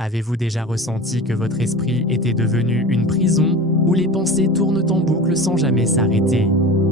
Avez-vous déjà ressenti que votre esprit était devenu une prison où les pensées tournent en boucle sans jamais s'arrêter?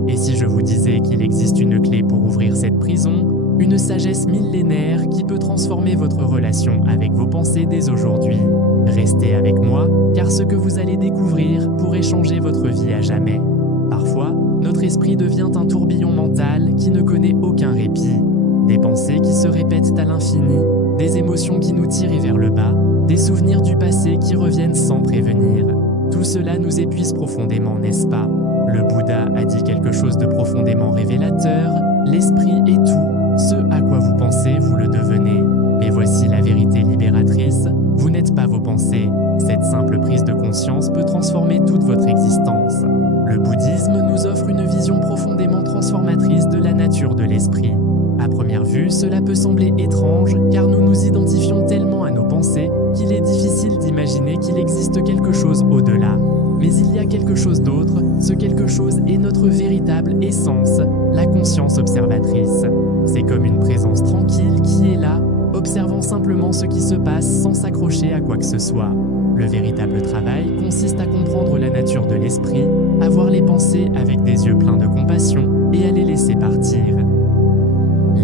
Et si je vous disais qu'il existe une clé pour ouvrir cette prison, une sagesse millénaire qui peut transformer votre relation avec vos pensées dès aujourd'hui? Restez avec moi, car ce que vous allez découvrir pourrait changer votre vie à jamais. Parfois, notre esprit devient un tourbillon mental qui ne connaît aucun répit. Des pensées qui se répètent à l'infini, des émotions qui nous tirent vers le bas, des souvenirs du passé qui reviennent sans prévenir. Tout cela nous épuise profondément, n'est-ce pas? Le Bouddha a dit quelque chose de profondément révélateur: l'esprit est tout, ce à quoi vous pensez, vous le devenez. Et voici la vérité libératrice: vous n'êtes pas vos pensées. Cette simple prise de conscience peut transformer toute votre existence. Le bouddhisme nous offre une vision profondément transformatrice de la nature de l'esprit. À première vue, cela peut sembler étrange, car nous nous identifions tellement à nos pensées qu'il est difficile d'imaginer qu'il existe quelque chose au-delà. Mais il y a quelque chose d'autre, ce quelque chose est notre véritable essence, la conscience observatrice. C'est comme une présence tranquille qui est là, observant simplement ce qui se passe sans s'accrocher à quoi que ce soit. Le véritable travail consiste à comprendre la nature de l'esprit, à voir les pensées avec des yeux pleins de compassion et à les laisser partir.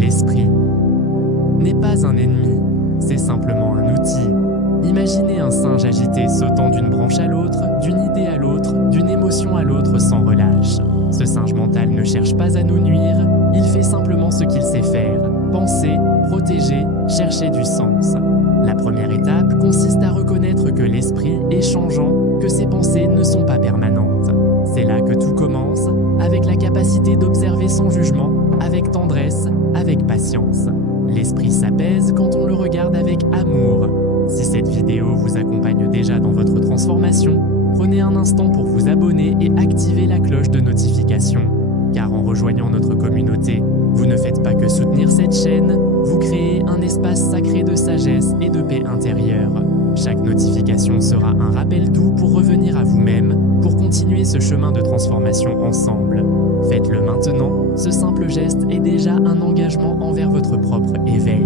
L'esprit n'est pas un ennemi, c'est simplement un outil. Imaginez un singe agité sautant d'une branche à l'autre, d'une idée à l'autre, d'une émotion à l'autre sans relâche. Ce singe mental ne cherche pas à nous nuire, il fait simplement ce qu'il sait faire: penser, protéger, chercher du sens. La première étape consiste à reconnaître que l'esprit est changeant, que ses pensées ne sont pas permanentes. C'est là que tout commence, avec la capacité d'observer sans jugement, avec tendresse, avec patience. L'esprit s'apaise quand on le regarde avec amour. Si cette vidéo vous accompagne déjà dans votre transformation, prenez un instant pour vous abonner et activer la cloche de notification. Car en rejoignant notre communauté, vous ne faites pas que soutenir cette chaîne, vous créez un espace sacré de sagesse et de paix intérieure. Chaque notification sera un rappel doux pour revenir à vous-même, pour continuer ce chemin de transformation ensemble. Faites-le maintenant, ce simple geste est déjà un engagement envers votre propre éveil.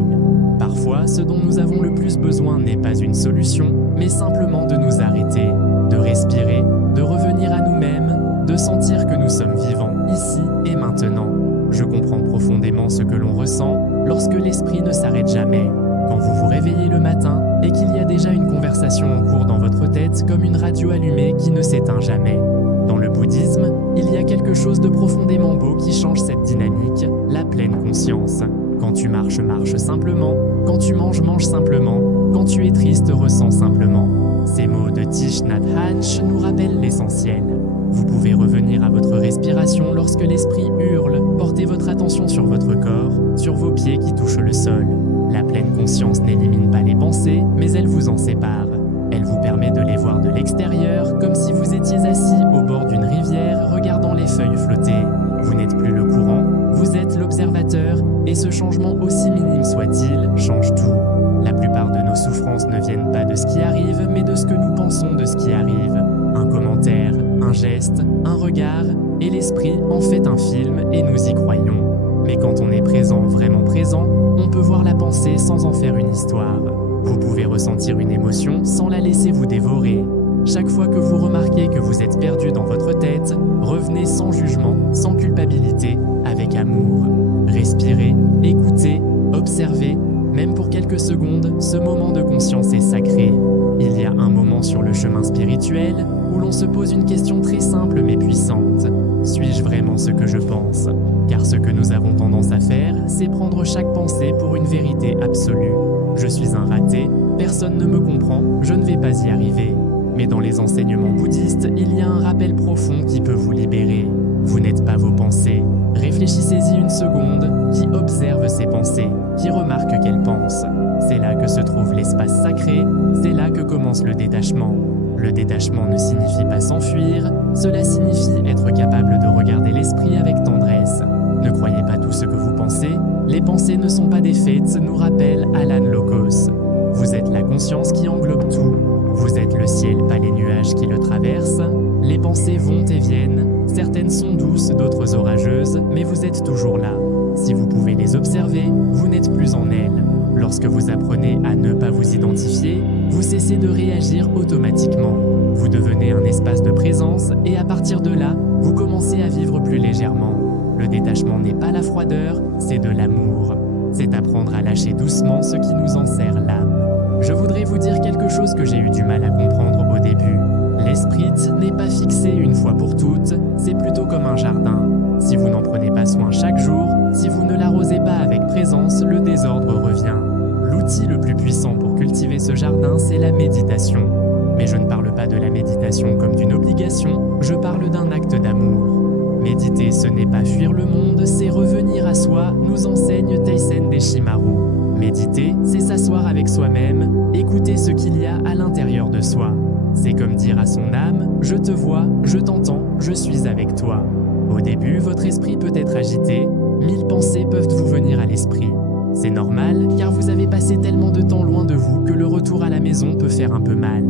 Parfois, ce dont nous avons le plus besoin n'est pas une solution, mais simplement de nous arrêter, de respirer, de revenir à nous-mêmes, de sentir que nous sommes vivants ici et maintenant. Je comprends profondément ce que l'on ressent lorsque l'esprit ne s'arrête jamais. Quand vous vous réveillez le matin et qu'il y a déjà une conversation en cours dans votre tête comme une radio allumée qui ne s'éteint jamais. Dans le bouddhisme, il y a quelque chose de profondément beau qui change cette dynamique, la pleine conscience. Quand tu marches, marche simplement. Quand tu manges, mange simplement. Quand tu es triste, ressens simplement. Ces mots de Thich Nhat Hanh nous rappellent l'essentiel. Vous pouvez revenir à votre respiration lorsque l'esprit hurle. Portez votre attention sur votre corps, sur vos pieds qui touchent le sol. La pleine conscience n'élimine pas les pensées, mais elle vous en sépare. Elle vous permet de les voir de l'extérieur, comme si vous étiez assis au bord d'une rivière, regardant les feuilles flotter. Vous n'êtes plus le courant, vous êtes l'observateur, et ce changement, aussi minime soit-il, change tout. La plupart de nos souffrances ne viennent pas de ce qui arrive, mais de ce que nous pensons de ce qui arrive. Un commentaire, un geste, un regard, et l'esprit en fait un film, et nous y croyons. Mais quand on est présent, vraiment présent, on peut voir la pensée sans en faire une histoire. Vous pouvez ressentir une émotion sans la laisser vous dévorer. Chaque fois que vous remarquez que vous êtes perdu dans votre tête, revenez sans jugement, sans culpabilité, avec amour. Respirez, écoutez, observez, même pour quelques secondes, ce moment de conscience est sacré. Il y a un moment sur le chemin spirituel où l'on se pose une question très simple mais puissante. Suis-je vraiment ce que je pense? Car ce que nous avons tendance à faire, c'est prendre chaque pensée pour une vérité absolue. Je suis un raté, personne ne me comprend, je ne vais pas y arriver. Mais dans les enseignements bouddhistes, il y a un rappel profond qui peut vous libérer. Vous n'êtes pas vos pensées. Réfléchissez-y une seconde, qui observe ces pensées, qui remarque qu'elles pensent. C'est là que se trouve l'espace sacré, c'est là que commence le détachement. Le détachement ne signifie pas s'enfuir, cela signifie être capable de regarder l'esprit avec tendresse. Ne croyez pas tout ce que vous pensez, les pensées ne sont pas des faits, nous rappelle Alan Locos. Vous êtes la conscience qui englobe tout. Vous êtes le ciel, pas les nuages qui le traversent. Les pensées vont et viennent, certaines sont douces, d'autres orageuses, mais vous êtes toujours là. Si vous pouvez les observer, vous n'êtes plus en elles. Lorsque vous apprenez à ne pas vous identifier, vous cessez de réagir automatiquement. Vous devenez un espace de présence et à partir de là, vous commencez à vivre plus légèrement. Le détachement n'est pas la froideur, c'est de l'amour. C'est apprendre à lâcher doucement ce qui nous enserre l'âme. Je voudrais vous dire quelque chose que j'ai eu du mal à comprendre au début. L'esprit n'est pas fixé une fois pour toutes, c'est plutôt comme un jardin. Si vous n'en prenez pas soin chaque jour, si vous ne l'arrosez pas avec présence, le désordre revient. L'outil le plus puissant pour cultiver ce jardin, c'est la méditation. Mais je ne parle pas de la méditation comme d'une obligation, je parle d'un acte d'amour. Méditer, ce n'est pas fuir le monde, c'est revenir à soi, nous enseigne Taisen Deshimaru. Méditer, c'est s'asseoir avec soi-même, écouter ce qu'il y a à l'intérieur de soi. C'est comme dire à son âme, je te vois, je t'entends, je suis avec toi. Au début, votre esprit peut être agité, 1000 pensées peuvent vous venir à l'esprit. C'est normal, car vous avez passé tellement de temps loin de vous que le retour à la maison peut faire un peu mal.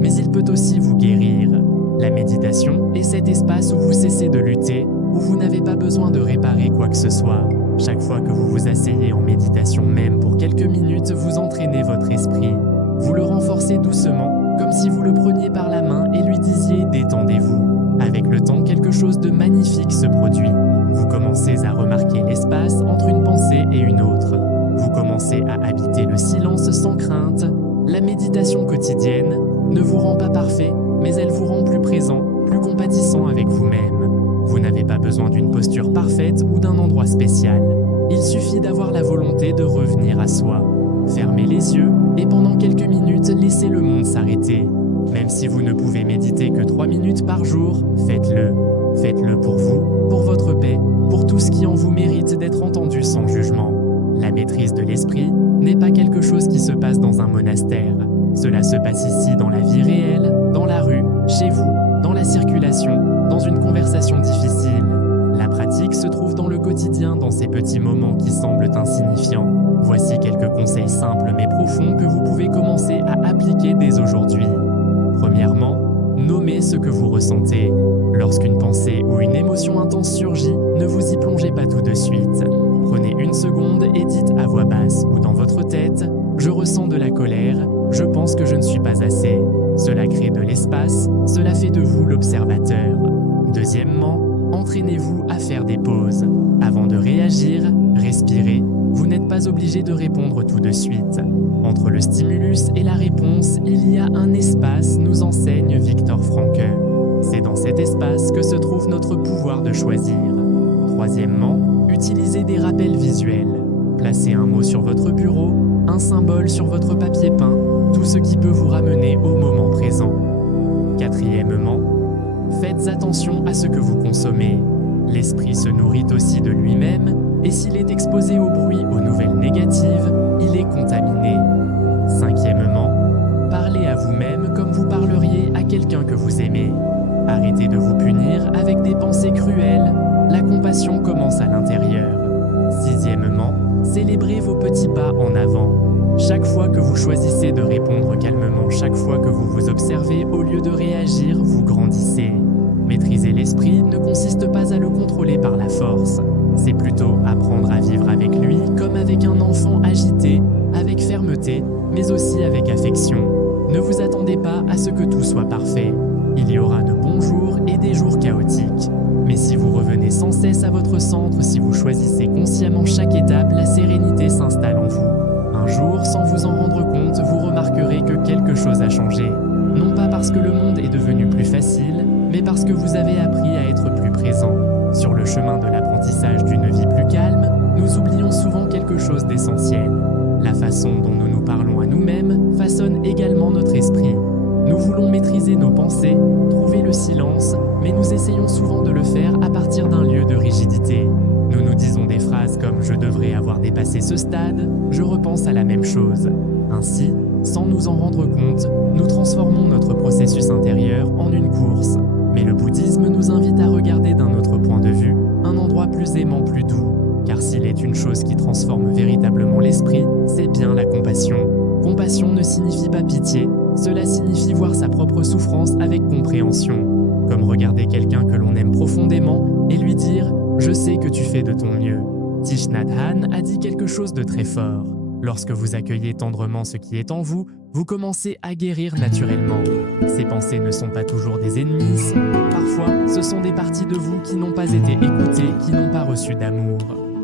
Mais il peut aussi vous guérir. La méditation est cet espace où vous cessez de lutter, où vous n'avez pas besoin de réparer quoi que ce soit. Chaque fois que vous vous asseyez en méditation, même pour quelques minutes, vous entraînez votre esprit. Vous le renforcez doucement, comme si vous le preniez par la main et lui disiez « détendez-vous ». Avec le temps, quelque chose de magnifique se produit. Vous commencez à remarquer l'espace entre une pensée et une autre. Vous commencez à habiter le silence sans crainte. La méditation quotidienne ne vous rend pas parfait, mais elle vous rend plus présent, plus compatissant avec vous-même. Vous n'avez pas besoin d'une posture parfaite ou d'un endroit spécial. Il suffit d'avoir la volonté de revenir à soi. Fermez les yeux et pendant quelques minutes, laissez le monde s'arrêter. Même si vous ne pouvez méditer que 3 minutes par jour, faites-le. Faites-le pour vous, pour votre paix, pour tout ce qui en vous mérite d'être entendu sans jugement. La maîtrise de l'esprit n'est pas quelque chose qui se passe dans un monastère. Cela se passe ici dans la vie réelle, dans la rue, chez vous, dans la circulation, dans une conversation difficile. La pratique se trouve dans le quotidien, dans ces petits moments qui semblent insignifiants. Voici quelques conseils simples mais profonds que vous pouvez commencer à appliquer dès aujourd'hui. Premièrement, nommez ce que vous ressentez. Lorsqu'une pensée ou une émotion intense surgit, ne vous y plongez pas tout de suite. Prenez une seconde et dites à voix basse ou dans votre tête « Je ressens de la colère, je pense que je ne suis pas assez ». Cela crée de l'espace, cela fait de vous l'observateur. Deuxièmement, entraînez-vous à faire des pauses. Avant de réagir, respirez. Vous n'êtes pas obligé de répondre tout de suite. Entre le stimulus et la réponse, il y a un espace, nous enseigne Viktor Frankl. C'est dans cet espace que se trouve notre pouvoir de choisir. Troisièmement, utilisez des rappels visuels. Placez un mot sur votre bureau, un symbole sur votre papier peint, tout ce qui peut vous ramener au moment présent. Quatrièmement, faites attention à ce que vous consommez. L'esprit se nourrit aussi de lui-même, et s'il est exposé au bruit, aux nouvelles négatives, il est contaminé. Cinquièmement, parlez à vous-même comme vous parleriez à quelqu'un que vous aimez. Arrêtez de vous punir avec des pensées cruelles, la compassion commence à l'intérieur. Sixièmement, célébrez vos petits pas en avant. Chaque fois que vous choisissez de répondre calmement, chaque fois que vous vous observez, au lieu de réagir, vous grandissez. Maîtriser l'esprit ne consiste pas à le contrôler par la force. C'est plutôt apprendre à vivre avec lui comme avec un enfant agité, avec fermeté, mais aussi avec affection. Ne vous attendez pas à ce que tout soit parfait. Il y aura de bons jours et des jours chaotiques. Mais si vous revenez sans cesse à votre centre, si vous choisissez consciemment chaque étape, la sérénité s'installe en vous. Un jour, sans vous en rendre compte, vous remarquerez que quelque chose a changé. Non pas parce que le monde est devenu plus facile, mais parce que vous avez appris à être plus présent. Sur le chemin de l'apprentissage d'une vie plus calme, nous oublions souvent quelque chose d'essentiel. La façon dont nous nous parlons à nous-mêmes façonne également notre esprit. Nous voulons maîtriser nos pensées, trouver le silence, mais nous essayons souvent de le faire à partir d'un lieu de rigidité. Nous nous disons des phrases comme « je devrais avoir dépassé ce stade »,« je repense à la même chose ». Ainsi, sans nous en rendre compte, nous transformons notre processus intérieur en une course. Mais le bouddhisme nous invite à regarder d'un autre point de vue, un endroit plus aimant, plus doux. Car s'il est une chose qui transforme véritablement l'esprit, c'est bien la compassion. Compassion ne signifie pas pitié, cela signifie voir sa propre souffrance avec compréhension. Comme regarder quelqu'un que l'on aime profondément et lui dire « je sais que tu fais de ton mieux ». Thich Nhat Hanh a dit quelque chose de très fort. Lorsque vous accueillez tendrement ce qui est en vous, vous commencez à guérir naturellement. Ces pensées ne sont pas toujours des ennemis, parfois ce sont des parties de vous qui n'ont pas été écoutées, qui n'ont pas reçu d'amour.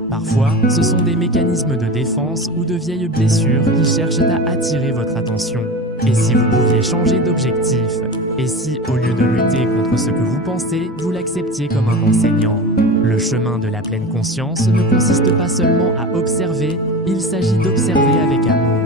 Parfois, ce sont des mécanismes de défense ou de vieilles blessures qui cherchent à attirer votre attention. Et si vous pouviez changer d'objectif? Et si, au lieu de lutter contre ce que vous pensez, vous l'acceptiez comme un enseignant? Le chemin de la pleine conscience ne consiste pas seulement à observer, il s'agit d'observer avec amour.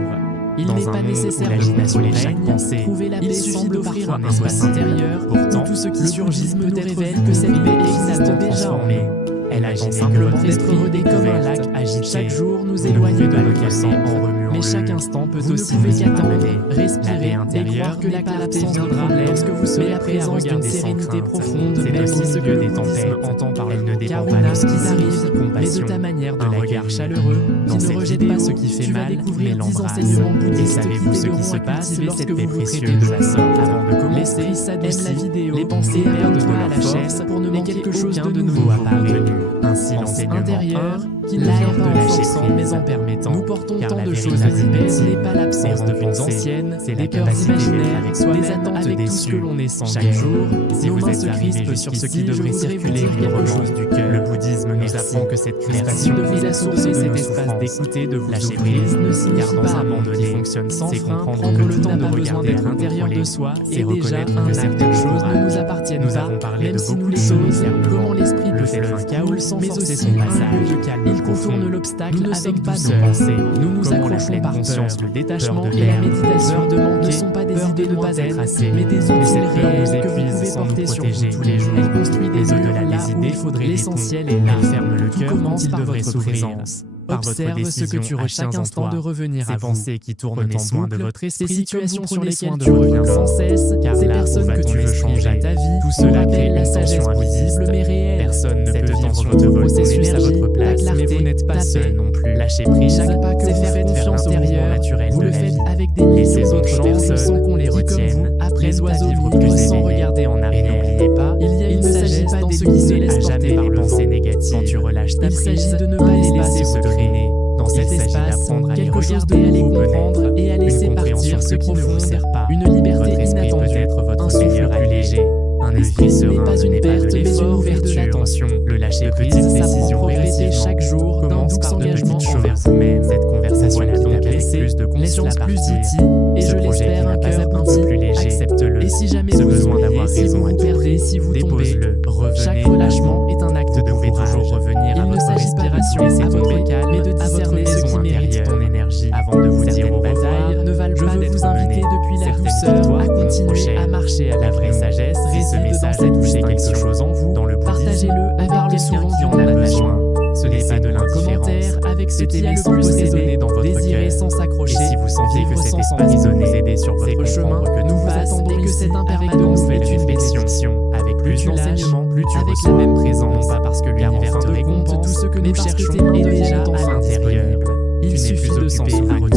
Il n'est pas nécessaire de contrôler chaque pensée. Trouver la paix, il suffit d'offrir un espace intérieur. Pourtant, tout ce qui surgit peut révèle que cette paix existe déjà en nous. Elle agit simplement d'être rodée comme un lac agité. Chaque jour nous éloigne de notre sang en remuant. Mais chaque instant peut aussi nous amener. Respirer et croire que la clarté viendra lorsque vous serez présent d'une sérénité profonde. C'est aussi ce que des tempêtes entend par elle ne dépend pas de ce qui arrive, mais de ta manière de regard chaleureux qui ne rejette pas ce qui fait mal, mais l'embrasse. Et savez-vous ce qui se passe lorsque vous vous traitez de la sorte? Avant de commencer, aime la vidéo, les pensées perdent de la force pour ne manquer quelque chose de nouveau apparaît. Un silence intérieur qui ne vient pas en forçant mais en permettant. Nous portons tant de choses à dire, ce n'est pas l'absence de pensées anciennes, c'est des peurs imaginaires avec soi, des attentes déçues que l'on est sans chaque jour. Si vous êtes arrivé sur ce qui devrait circuler quelque chose du cœur, le bouddhisme nous apprend que cette crispation est la source de cet espace d'écouter, de vous lâcher prise, ne signifie pas abandonner, fonctionne sans frein, prendre le temps de regarder à l'intérieur de soi, c'est reconnaître que certaines choses ne nous appartiennent pas, même si nous les choses, comment l'esprit peut faire un chaos sans forcer son passage de calme. Il contourne l'obstacle avec pas nos pensées. Nous nous accrochons par peur. Le détachement et la méditation ne sont pas des idées de ne pas être assez, mais des outils réels que vous pouvez porter sur vous tous les jours. Elle construit des au-delà des idées, faudrait l'essentiel est là. Elle ferme le cœur quand il devrait s'ouvrir. Observe ce que tu retiens chaque instant de revenir à pensées qui tournent en boucle de votre esprit, ces situations sur lesquelles tu reviens sans cesse, ces personnes que tu veux changer à ta vie. Tout cela crée la sagesse bouddhiste mais réelle. Personne ne peut vivre votre processus à votre place, mais vous n'êtes pas seul non plus. Lâchez prise, chaque pas que vous faites confiance au mouvement naturel. Vous le faites avec des milliers d'autres personnes sans qu'on les retienne. Après, oiseaux vivre plus sans regarder en arrière. N'oubliez pas, il ne s'agit pas de ce qui se laisse porter par les pensées négatives. Quand tu relâches ta prise, il s'agit de ne pas les laisser se traîner. Dans cet espace, quelque chose de nouveau à les comprendre et à laisser partir ce qui ne vous sert pas. Une liberté inattendue, peut-être votre meilleur plus léger. Un esprit serein pas une perte, mais une ouverture. Attention, le lâcher prise, décision vérifiée chaque jour commence par de petites choses envers vous-même. Cette conversation voilà donc avec plus de conscience, plus d'outils, et je l'espère un cœur un peu plus léger. Accepte-le. Et si jamais ce besoin d'avoir raison à perdre, si vous tombez, chaque relâchement est un acte de courage. Toujours revenir à votre respiration, à votre calme, mais de discerner ce qui mérite ton énergie. Avant de vous dire au revoir, ne valent pas d'être vous inviter depuis la douceur à continuer à marcher à la vraie sagesse. Ce message a touché quelque chose en vous, dans le partagez-le avec quelqu'un qui en a besoin. Ce n'est pas de l'indifférence, avec ce qui a le plus résonné dans votre cœur, sans s'accrocher. Et si vous sentiez que cet espace vous aider sur votre chemin, que nous vous attendons et que cette impermanence est une bénédiction. Avec plus d'enseignements, plus tu avec la même présence, non pas parce que l'univers te récompense tout ce que nous cherchons est déjà à l'intérieur. Il suffit de s'en souvenir.